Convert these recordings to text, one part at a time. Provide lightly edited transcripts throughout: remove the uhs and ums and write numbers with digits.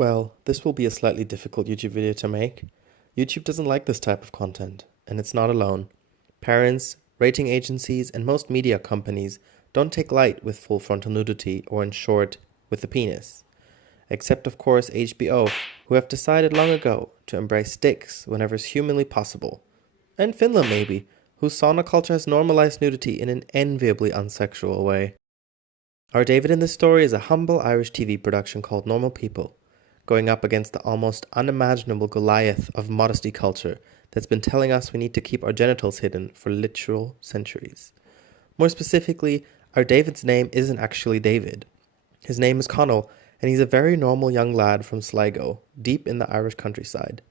Well, this will be a slightly difficult YouTube video to make. YouTube doesn't like this type of content, and it's not alone. Parents, rating agencies, and most media companies don't take light with full frontal nudity, or in short, with the penis. Except of course HBO, who have decided long ago to embrace dicks whenever it's humanly possible. And Finland maybe, whose sauna culture has normalized nudity in an enviably unsexual way. Our David in this story is a humble Irish TV production called Normal People, going up against the almost unimaginable Goliath of modesty culture that's been telling us we need to keep our genitals hidden for literal centuries. More specifically, our David's name isn't actually David. His name is Connell, and he's a very normal young lad from Sligo, deep in the Irish countryside.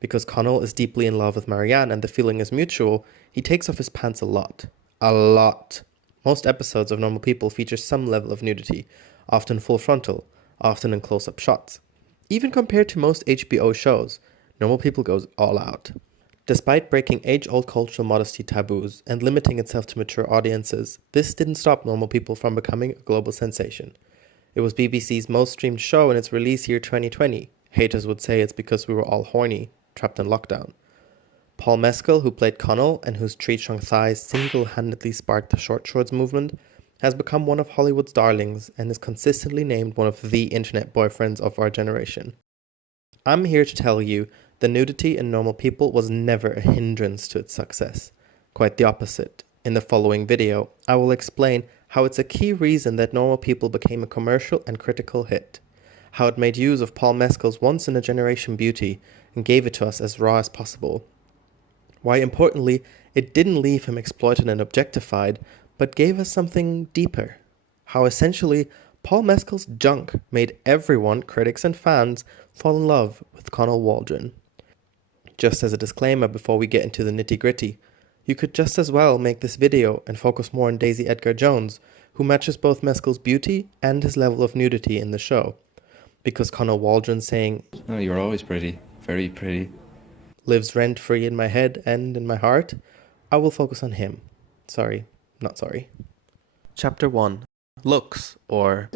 Because Connell is deeply in love with Marianne and the feeling is mutual, he takes off his pants a lot. A lot. Most episodes of Normal People feature some level of nudity, often full frontal, often in close-up shots. Even compared to most HBO shows, Normal People goes all out. Despite breaking age-old cultural modesty taboos and limiting itself to mature audiences, this didn't stop Normal People from becoming a global sensation. It was BBC's most streamed show in its release year 2020. Haters would say it's because we were all horny, trapped in lockdown. Paul Mescal, who played Connell and whose tree-trunk thighs single-handedly sparked the short shorts movement, has become one of Hollywood's darlings and is consistently named one of the internet boyfriends of our generation. I'm here to tell you the nudity in Normal People was never a hindrance to its success. Quite the opposite. In the following video, I will explain how it's a key reason that Normal People became a commercial and critical hit, how it made use of Paul Mescal's once-in-a-generation beauty and gave it to us as raw as possible, why importantly, it didn't leave him exploited and objectified, but gave us something deeper. How essentially, Paul Mescal's junk made everyone, critics and fans, fall in love with Connell Waldron. Just as a disclaimer before we get into the nitty-gritty, you could just as well make this video and focus more on Daisy Edgar Jones, who matches both Mescal's beauty and his level of nudity in the show. Because Connell Waldron saying, "Oh, you're always pretty, very pretty," lives rent-free in my head and in my heart, I will focus on him. Sorry, not sorry. Chapter 1. Looks, or...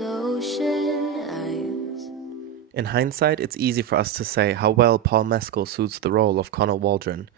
In hindsight, it's easy for us to say how well Paul Mescal suits the role of Connell Waldron.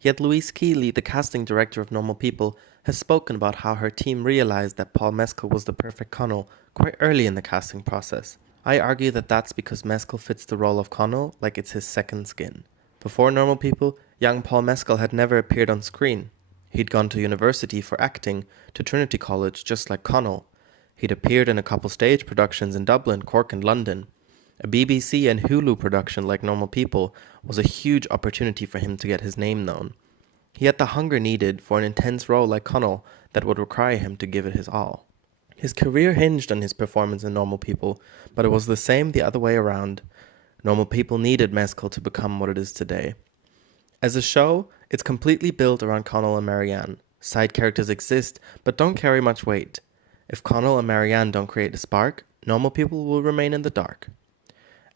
Yet Louise Keeley, the casting director of Normal People, has spoken about how her team realized that Paul Mescal was the perfect Connell quite early in the casting process. I argue that that's because Mescal fits the role of Connell like it's his second skin. Before Normal People, young Paul Mescal had never appeared on screen. He'd gone to university for acting, to Trinity College, just like Connell. He'd appeared in a couple stage productions in Dublin, Cork and London. A BBC and Hulu production like Normal People was a huge opportunity for him to get his name known. He had the hunger needed for an intense role like Connell that would require him to give it his all. His career hinged on his performance in Normal People, but it was the same the other way around. Normal People needed Mescal to become what it is today. As a show, it's completely built around Connell and Marianne. Side characters exist, but don't carry much weight. If Connell and Marianne don't create a spark, Normal People will remain in the dark.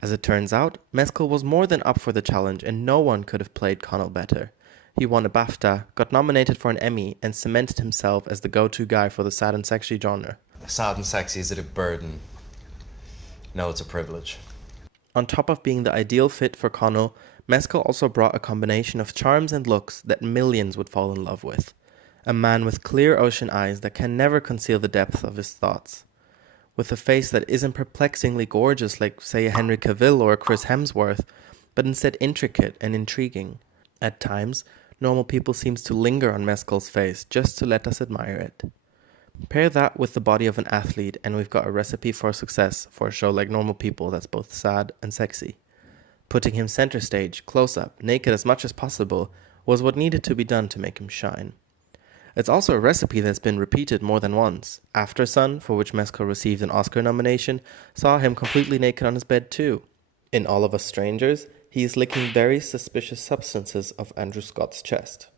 As it turns out, Mescal was more than up for the challenge and no one could have played Connell better. He won a BAFTA, got nominated for an Emmy, and cemented himself as the go-to guy for the sad and sexy genre. Sad and sexy, is it a burden? No, it's a privilege. On top of being the ideal fit for Connell, Mescal also brought a combination of charms and looks that millions would fall in love with. A man with clear ocean eyes that can never conceal the depth of his thoughts. With a face that isn't perplexingly gorgeous like, say, a Henry Cavill or a Chris Hemsworth, but instead intricate and intriguing. At times, Normal People seems to linger on Mescal's face just to let us admire it. Pair that with the body of an athlete and we've got a recipe for success for a show like Normal People that's both sad and sexy. Putting him center stage, close up, naked as much as possible was what needed to be done to make him shine. It's also a recipe that's been repeated more than once. After Sun, for which Mescal received an Oscar nomination, saw him completely naked on his bed too. In All of Us Strangers, he is licking very suspicious substances of Andrew Scott's chest.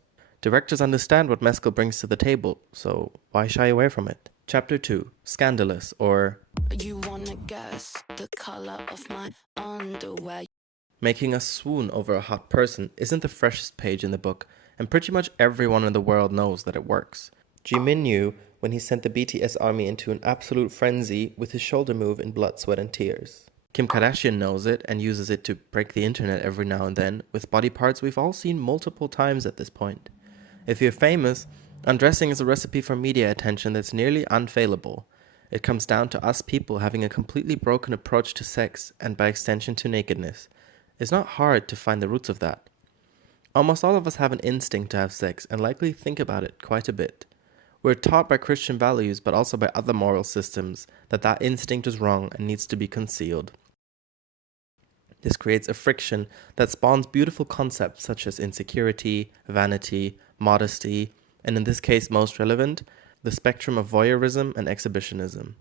Directors understand what Mescal brings to the table, so why shy away from it? Chapter 2. Scandalous, or... You wanna guess the color of my underwear. Making us swoon over a hot person isn't the freshest page in the book, and pretty much everyone in the world knows that it works. Jimin knew when he sent the BTS army into an absolute frenzy with his shoulder move in blood, sweat and tears. Kim Kardashian knows it and uses it to break the internet every now and then with body parts we've all seen multiple times at this point. If you're famous, undressing is a recipe for media attention that's nearly unfailable. It comes down to us people having a completely broken approach to sex and by extension to nakedness. It's not hard to find the roots of that. Almost all of us have an instinct to have sex and likely think about it quite a bit. We're taught by Christian values, but also by other moral systems, that instinct is wrong and needs to be concealed. This creates a friction that spawns beautiful concepts such as insecurity, vanity, modesty, and in this case most relevant, the spectrum of voyeurism and exhibitionism.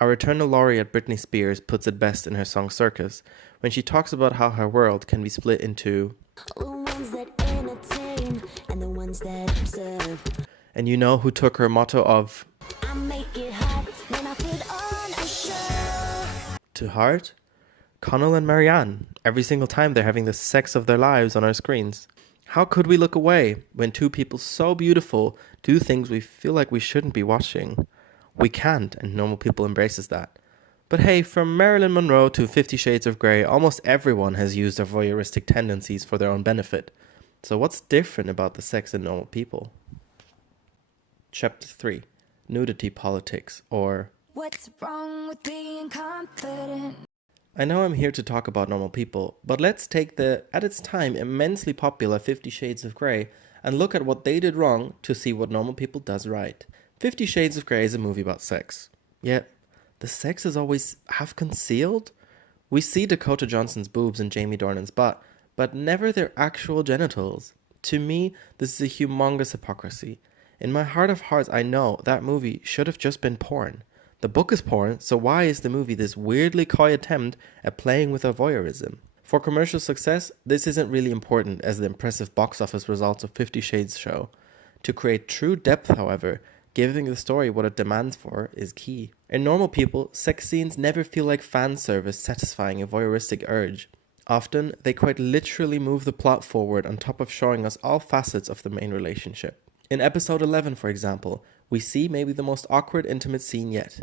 Our eternal laureate Britney Spears puts it best in her song Circus, when she talks about how her world can be split into the ones that entertain and the ones that observe. And you know who took her motto of I make it hot when I put on a show to heart? Connell and Marianne, every single time they're having the sex of their lives on our screens. How could we look away when two people so beautiful do things we feel like we shouldn't be watching? We can't, and normal people embraces that. But hey, from Marilyn Monroe to 50 Shades of Grey, almost everyone has used their voyeuristic tendencies for their own benefit. So what's different about the sex in normal people? Chapter 3. Nudity Politics, or What's wrong with being confident? I know I'm here to talk about normal people, but let's take the, at its time, immensely popular 50 Shades of Grey and look at what they did wrong to see what normal people does right. 50 Shades of Grey is a movie about sex. Yet, the sex is always half concealed. We see Dakota Johnson's boobs and Jamie Dornan's butt, but never their actual genitals. To me, this is a humongous hypocrisy. In my heart of hearts, I know that movie should have just been porn. The book is porn, so why is the movie this weirdly coy attempt at playing with our voyeurism? For commercial success, this isn't really important as the impressive box office results of 50 Shades show. To create true depth, however, giving the story what it demands for is key. In normal people, sex scenes never feel like fan service satisfying a voyeuristic urge. Often, they quite literally move the plot forward on top of showing us all facets of the main relationship. In episode 11, for example, we see maybe the most awkward intimate scene yet.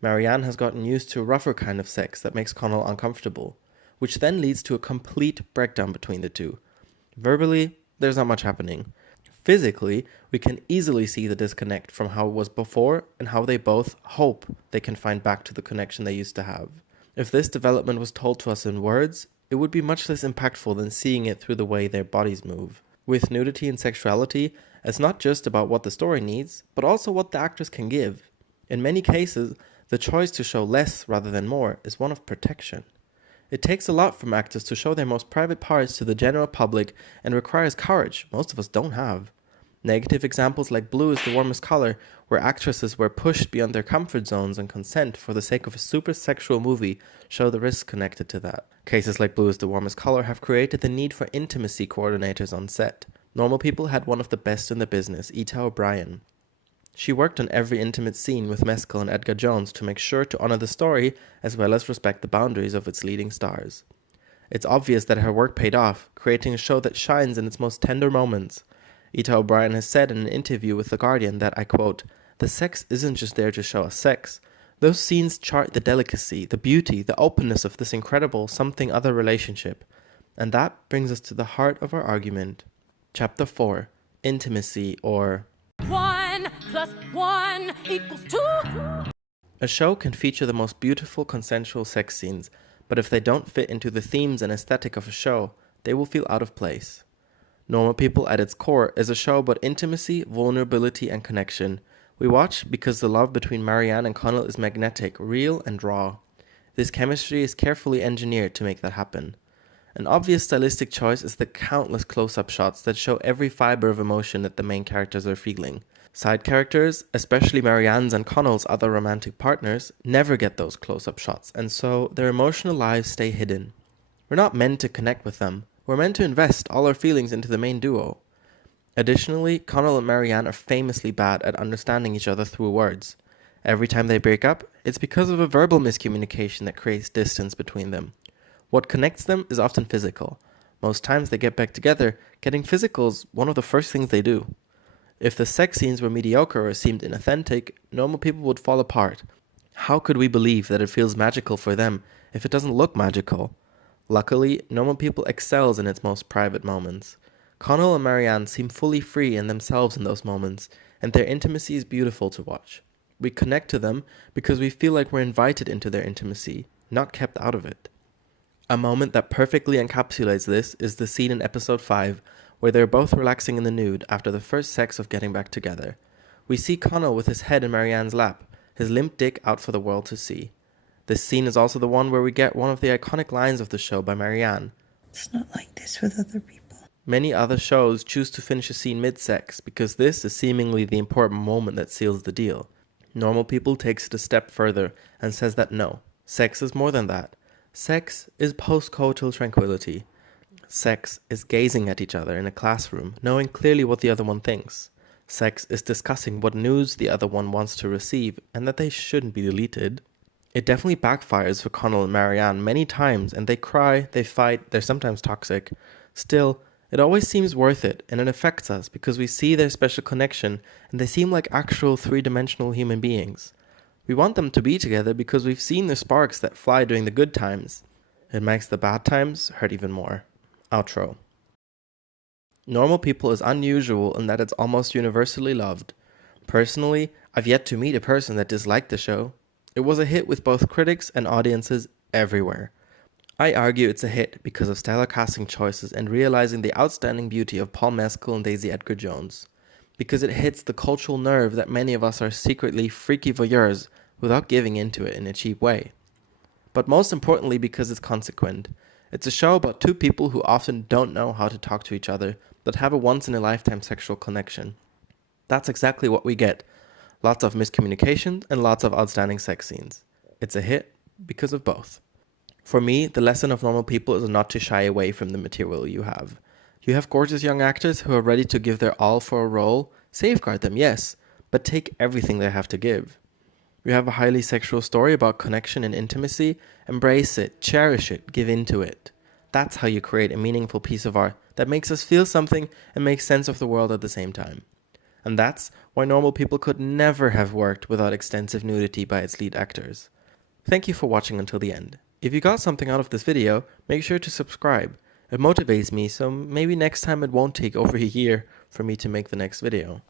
Marianne has gotten used to a rougher kind of sex that makes Connell uncomfortable, which then leads to a complete breakdown between the two. Verbally, there's not much happening. Physically, we can easily see the disconnect from how it was before and how they both hope they can find back to the connection they used to have. If this development was told to us in words, it would be much less impactful than seeing it through the way their bodies move. With nudity and sexuality, it's not just about what the story needs, but also what the actors can give. In many cases, the choice to show less rather than more is one of protection. It takes a lot from actors to show their most private parts to the general public and requires courage most of us don't have. Negative examples like Blue is the Warmest Color, where actresses were pushed beyond their comfort zones and consent for the sake of a super sexual movie, show the risks connected to that. Cases like Blue is the Warmest Color have created the need for intimacy coordinators on set. Normal People had one of the best in the business, Ita O'Brien. She worked on every intimate scene with Mescal and Edgar Jones to make sure to honor the story as well as respect the boundaries of its leading stars. It's obvious that her work paid off, creating a show that shines in its most tender moments. Ita O'Brien has said in an interview with The Guardian that, I quote, "The sex isn't just there to show us sex. Those scenes chart the delicacy, the beauty, the openness of this incredible something other relationship." And that brings us to the heart of our argument. Chapter 4. Intimacy, or 1 + 1 = 2. A show can feature the most beautiful consensual sex scenes, but if they don't fit into the themes and aesthetic of a show, they will feel out of place. Normal People at its core is a show about intimacy, vulnerability, and connection. We watch because the love between Marianne and Connell is magnetic, real, and raw. This chemistry is carefully engineered to make that happen. An obvious stylistic choice is the countless close-up shots that show every fiber of emotion that the main characters are feeling. Side characters, especially Marianne's and Connell's other romantic partners, never get those close-up shots, and so their emotional lives stay hidden. We're not meant to connect with them. We're meant to invest all our feelings into the main duo. Additionally, Connell and Marianne are famously bad at understanding each other through words. Every time they break up, it's because of a verbal miscommunication that creates distance between them. What connects them is often physical. Most times they get back together, getting physical is one of the first things they do. If the sex scenes were mediocre or seemed inauthentic, Normal People would fall apart. How could we believe that it feels magical for them if it doesn't look magical? Luckily, Normal People excels in its most private moments. Connell and Marianne seem fully free in themselves in those moments, and their intimacy is beautiful to watch. We connect to them because we feel like we're invited into their intimacy, not kept out of it. A moment that perfectly encapsulates this is the scene in episode 5 where they're both relaxing in the nude after the first sex of getting back together. We see Connell with his head in Marianne's lap, his limp dick out for the world to see. This scene is also the one where we get one of the iconic lines of the show by Marianne. It's not like this with other people. Many other shows choose to finish a scene mid-sex because this is seemingly the important moment that seals the deal. Normal People takes it a step further and says that no, sex is more than that. Sex is post-coital tranquility. Sex is gazing at each other in a classroom, knowing clearly what the other one thinks. Sex is discussing what news the other one wants to receive and that they shouldn't be deleted. It definitely backfires for Connell and Marianne many times, and they cry, they fight, they're sometimes toxic. Still, it always seems worth it, and it affects us because we see their special connection and they seem like actual three-dimensional human beings. We want them to be together because we've seen the sparks that fly during the good times. It makes the bad times hurt even more. Outro. Normal People is unusual in that it's almost universally loved. Personally, I've yet to meet a person that disliked the show. It was a hit with both critics and audiences everywhere. I argue it's a hit because of stellar casting choices and realizing the outstanding beauty of Paul Mescal and Daisy Edgar-Jones. Because it hits the cultural nerve that many of us are secretly freaky voyeurs without giving into it in a cheap way. But most importantly because it's consequent. It's a show about two people who often don't know how to talk to each other, but have a once-in-a-lifetime sexual connection. That's exactly what we get. Lots of miscommunication and lots of outstanding sex scenes. It's a hit because of both. For me, the lesson of Normal People is not to shy away from the material you have. You have gorgeous young actors who are ready to give their all for a role. Safeguard them, yes, but take everything they have to give. You have a highly sexual story about connection and intimacy. Embrace it, cherish it, give into it. That's how you create a meaningful piece of art that makes us feel something and makes sense of the world at the same time. And that's why Normal People could never have worked without extensive nudity by its lead actors. Thank you for watching until the end. If you got something out of this video, make sure to subscribe. It motivates me, so maybe next time it won't take over a year for me to make the next video.